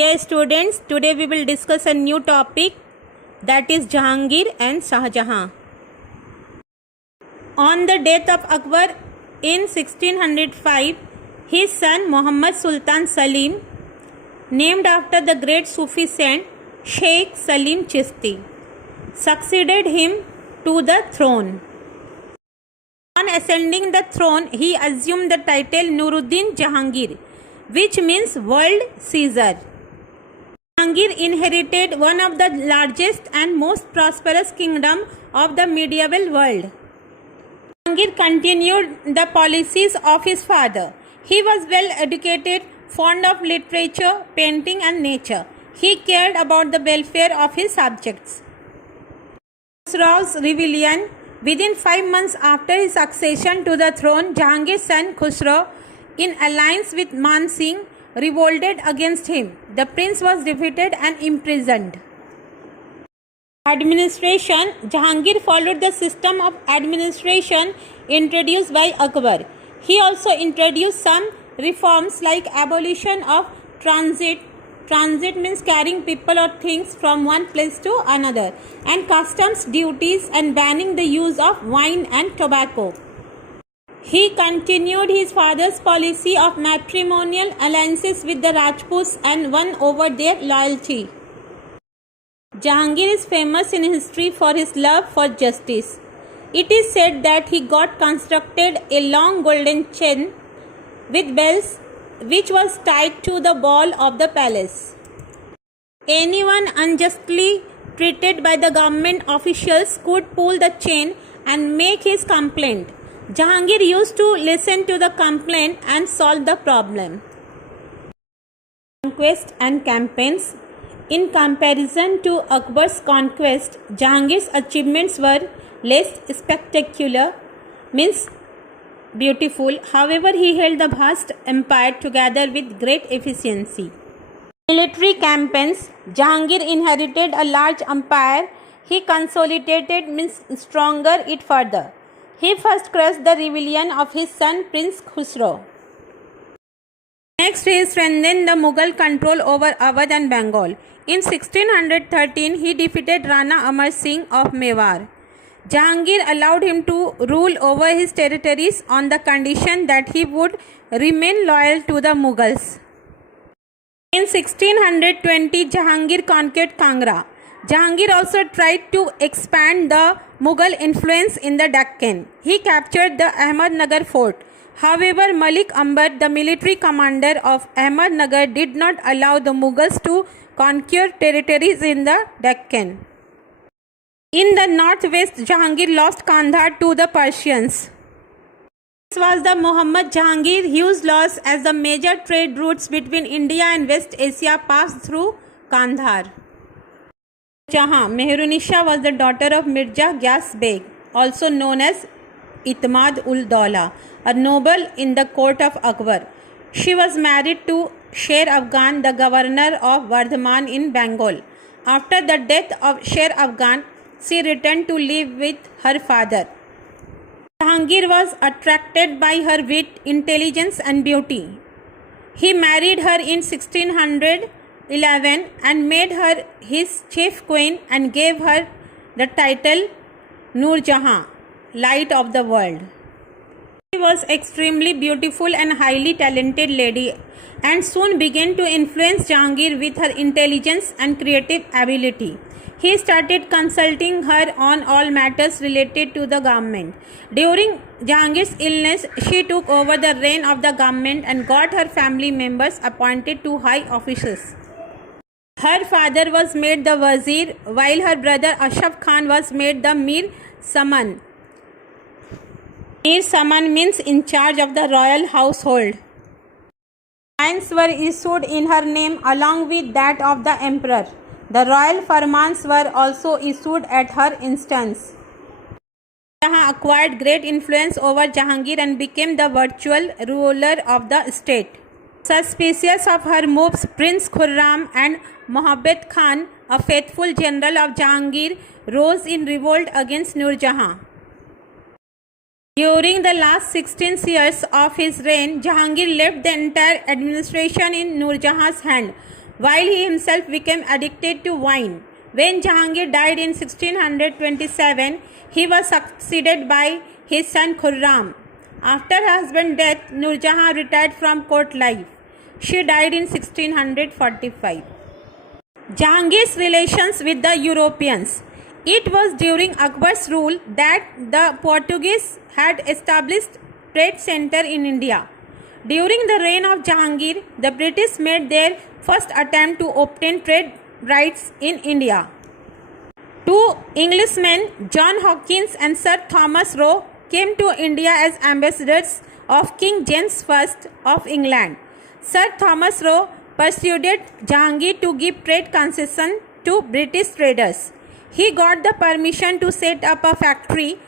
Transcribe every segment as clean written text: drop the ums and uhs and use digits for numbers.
Dear students, today we will discuss a new topic, that is Jahangir and Shah Jahan. On the death of Akbar in 1605, his son Muhammad Sultan Salim, named after the great Sufi saint Sheikh Salim Chishti, succeeded him to the throne. On ascending the throne, he assumed the title Nuruddin Jahangir, which means World Caesar. Jahangir inherited one of the largest and most prosperous kingdom of the medieval world. Jahangir continued the policies of his father. He was well educated, fond of literature, painting and nature. He cared about the welfare of his subjects. Khusro's rebellion. Within 5 months after his succession to the throne, Jahangir's son Khusro, in alliance with Man Singh, revolted against him. The prince was defeated and imprisoned. Administration. Jahangir followed the system of administration introduced by Akbar. He also introduced some reforms like abolition of transit. Transit means carrying people or things from one place to another, and customs duties, and banning the use of wine and tobacco. He continued his father's policy of matrimonial alliances with the Rajputs and won over their loyalty. Jahangir is famous in history for his love for justice. It is said that he got constructed a long golden chain with bells which was tied to the wall of the palace. Anyone unjustly treated by the government officials could pull the chain and make his complaint. Jahangir used to listen to the complaint and solve the problem. Conquest and campaigns. In comparison to Akbar's conquest, Jahangir's achievements were less spectacular, means beautiful. However, he held the vast empire together with great efficiency. Military campaigns. Jahangir inherited a large empire. He consolidated, means stronger it further. He first crushed the rebellion of his son Prince Khusro. Next, he strengthened the Mughal control over Awadh and Bengal. In 1613, he defeated Rana Amar Singh of Mewar. Jahangir allowed him to rule over his territories on the condition that he would remain loyal to the Mughals. In 1620, Jahangir conquered Kangra. Jahangir also tried to expand the Mughal influence in the Deccan. He captured the Ahmednagar fort. However, Malik Ambar, the military commander of Ahmednagar, did not allow the Mughals to conquer territories in the Deccan. In the northwest, Jahangir lost Kandahar to the Persians. This was the Muhammad Jahangir, whose loss as the major trade routes between India and West Asia passed through Kandahar. Jahan. Mehrunisa was the daughter of Mirza Ghiyas Beg, also known as Itmad-ul-Dawla, a noble in the court of Akbar. She was married to Sher Afghan, the governor of Vardhaman in Bengal. After the death of Sher Afghan, she returned to live with her father. Jahangir was attracted by her wit, intelligence and beauty. He married her in 1611 and made her his chief queen and gave her the title Nur Jahan, light of the world. She was extremely beautiful and highly talented lady, and soon began to influence Jahangir with her intelligence and creative ability. He started consulting her on all matters related to the government. During Jahangir's illness, she took over the reign of the government and got her family members appointed to high offices. Her father was made the Wazir, while her brother Ashraf Khan was made the Mir Saman. Mir Saman means in charge of the royal household. Fines were issued in her name along with that of the emperor. The royal farmans were also issued at her instance. Jahan acquired great influence over Jahangir and became the virtual ruler of the state. Suspicious of her moves, Prince Khurram and Mohabbat Khan, a faithful general of Jahangir, rose in revolt against Nur Jahan. During the last 16 years of his reign, Jahangir left the entire administration in Nur Jahan's hand. while he himself became addicted to wine. When Jahangir died in 1627, he was succeeded by his son Khurram. After her husband's death, Nurjahan retired from court life. She died in 1645. Jahangir's relations with the Europeans. It was during Akbar's rule that the Portuguese had established trade center in India. During the reign of Jahangir, the British made their first attempt to obtain trade rights in India. Two Englishmen, John Hawkins and Sir Thomas Roe, came to India as ambassadors of King James I of England. Sir Thomas Roe persuaded Jahangir to give trade concession to British traders. He got the permission to set up a factory,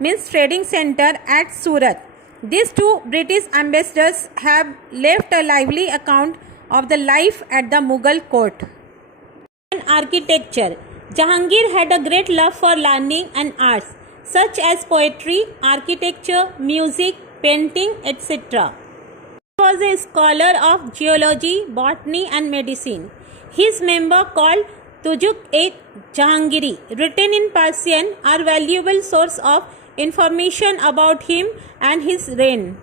means trading center, at Surat. These two British ambassadors have left a lively account of the life at the Mughal court. Architecture. Jahangir had a great love for learning and arts, such as poetry, architecture, music, painting, etc. He was a scholar of geology, botany and medicine. His memoir called Tuzuk-e-Jahangiri, written in Persian, are valuable source of information about him and his reign.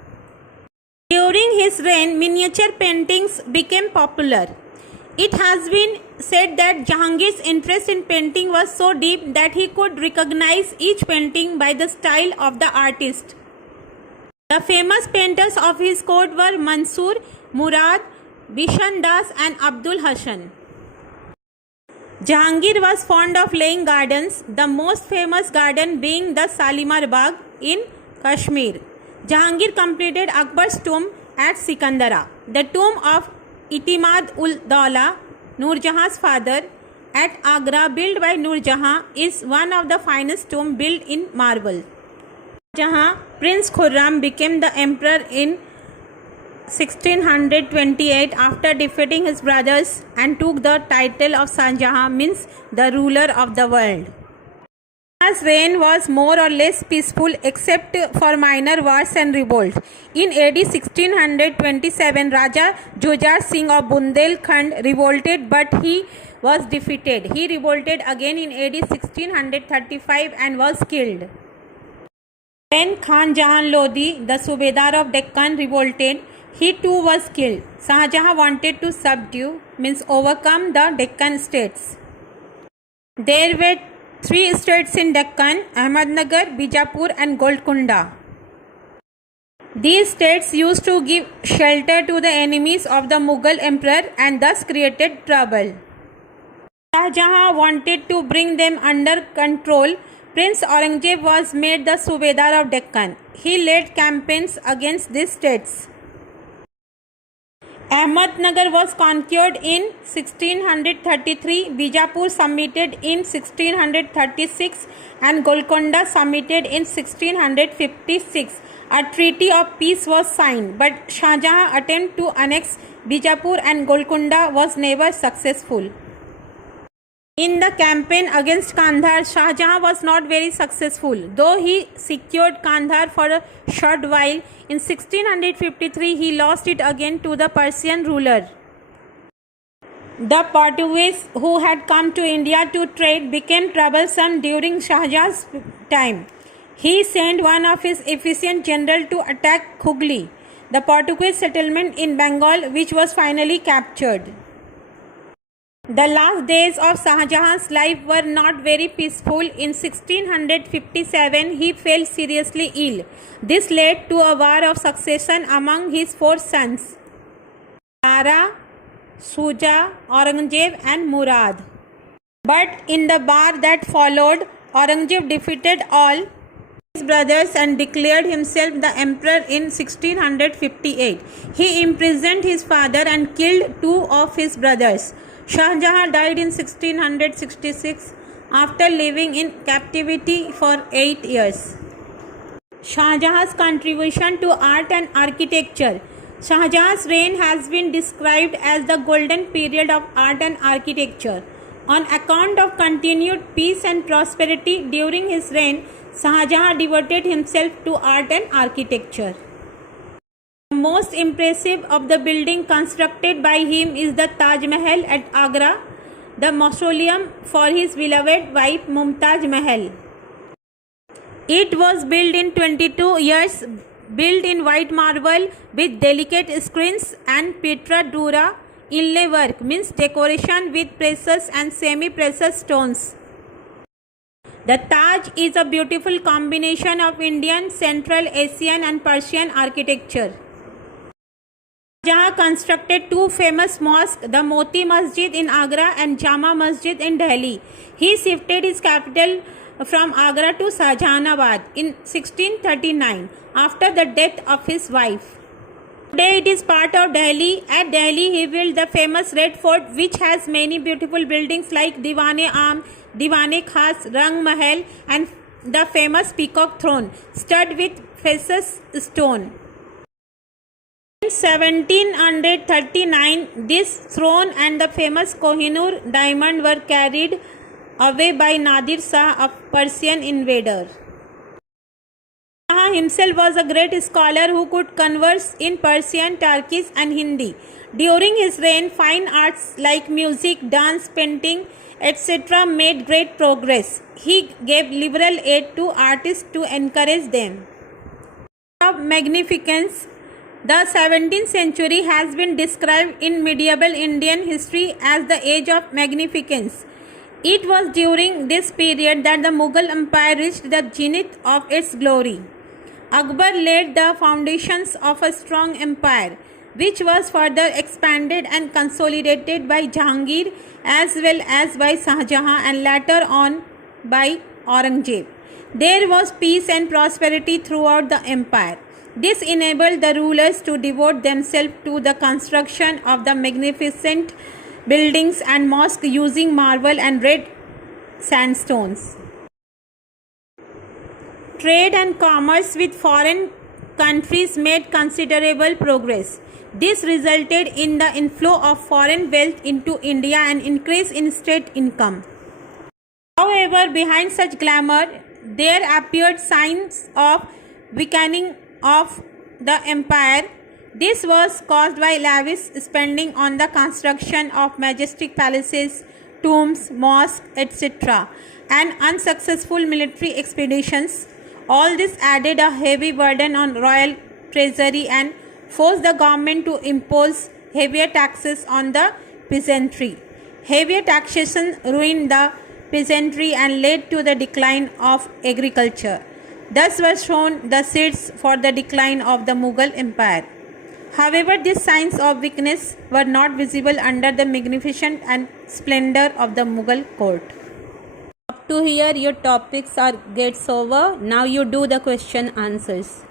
During his reign, miniature paintings became popular. It has been said that Jahangir's interest in painting was so deep that he could recognize each painting by the style of the artist. The famous painters of his court were Mansur, Murad, Bishan Das and Abdul Hasan. Jahangir was fond of laying gardens, the most famous garden being the Shalimar Bagh in Kashmir. Jahangir completed Akbar's tomb at Sikandara. The tomb of Itimad-ul-Dawla, Nurjahan's father, at Agra, built by Nurjahan, is one of the finest tombs built in marble. Jahan, Prince Khurram became the emperor in 1628 after defeating his brothers and took the title of Shahjahan, means the ruler of the world. His reign was more or less peaceful except for minor wars and revolts. In AD 1627, Raja Jujar Singh of Bundelkhand revolted, but he was defeated. He revolted again in AD 1635 and was killed. When Khan Jahan Lodi, the Subedar of Deccan, revolted, he too was killed. Shahjahan wanted to subdue, means overcome, the Deccan states. There were 3 states in Deccan: Ahmednagar, Bijapur and Golconda. These states used to give shelter to the enemies of the Mughal emperor and thus created trouble. Shahjahan wanted to bring them under control. Prince Aurangzeb was made the Subedar of Deccan. He led campaigns against these states. Ahmednagar was conquered in 1633, Bijapur submitted in 1636 and Golconda submitted in 1656. A treaty of peace was signed, but Shahjahan's attempt to annex Bijapur and Golconda was never successful. In the campaign against Kandahar, Shahjahan was not very successful, though he secured Kandahar for a short while. In 1653, he lost it again to the Persian ruler. The Portuguese, who had come to India to trade, became troublesome during Shahjahan's time. He sent one of his efficient generals to attack Hooghly, the Portuguese settlement in Bengal, which was finally captured. The last days of Shahjahan's life were not very peaceful. In 1657, he fell seriously ill. This led to a war of succession among his 4 sons, Dara, Shuja, Aurangzeb and Murad. But in the war that followed, Aurangzeb defeated all his brothers and declared himself the emperor in 1658. He imprisoned his father and killed 2 of his brothers. Shahjahan died in 1666 after living in captivity for 8 years. Shahjahan's contribution to art and architecture. Shahjahan's reign has been described as the golden period of art and architecture. On account of continued peace and prosperity during his reign, Shahjahan devoted himself to art and architecture. The most impressive of the building constructed by him is the Taj Mahal at Agra, the mausoleum for his beloved wife Mumtaz Mahal. It was built in 22 years, built in white marble with delicate screens and Petra Dura inlay work, means decoration with precious and semi-precious stones. The Taj is a beautiful combination of Indian, Central Asian and Persian architecture. Shah Jahan constructed two famous mosques, the Moti Masjid in Agra and Jama Masjid in Delhi. He shifted his capital from Agra to Shahjahanabad in 1639 after the death of his wife. Today it is part of Delhi. At Delhi he built the famous Red Fort, which has many beautiful buildings like Diwan-e-Am, Diwan-e-Khas, Rang Mahal and the famous Peacock Throne studded with precious stone. In 1739, this throne and the famous Kohinoor diamond were carried away by Nadir Shah, a Persian invader. Shah himself was a great scholar who could converse in Persian, Turkish and Hindi. During his reign, fine arts like music, dance, painting, etc. made great progress. He gave liberal aid to artists to encourage them. Of magnificence. The 17th century has been described in medieval Indian history as the age of magnificence. It was during this period that the Mughal Empire reached the zenith of its glory. Akbar laid the foundations of a strong empire, which was further expanded and consolidated by Jahangir as well as by Shah Jahan and later on by Aurangzeb. There was peace and prosperity throughout the empire. This enabled the rulers to devote themselves to the construction of the magnificent buildings and mosques using marble and red sandstones. Trade and commerce with foreign countries made considerable progress. This resulted in the inflow of foreign wealth into India and increase in state income. However, behind such glamour, there appeared signs of weakening of the empire. This was caused by lavish spending on the construction of majestic palaces, tombs, mosques, etc., and unsuccessful military expeditions. All this added a heavy burden on royal treasury and forced the government to impose heavier taxes on the peasantry. Heavier taxation ruined the peasantry and led to the decline of agriculture. Thus were shown the seeds for the decline of the Mughal Empire. However, these signs of weakness were not visible under the magnificence and splendor of the Mughal court. Up to here your topics are gets over. Now you do the question answers.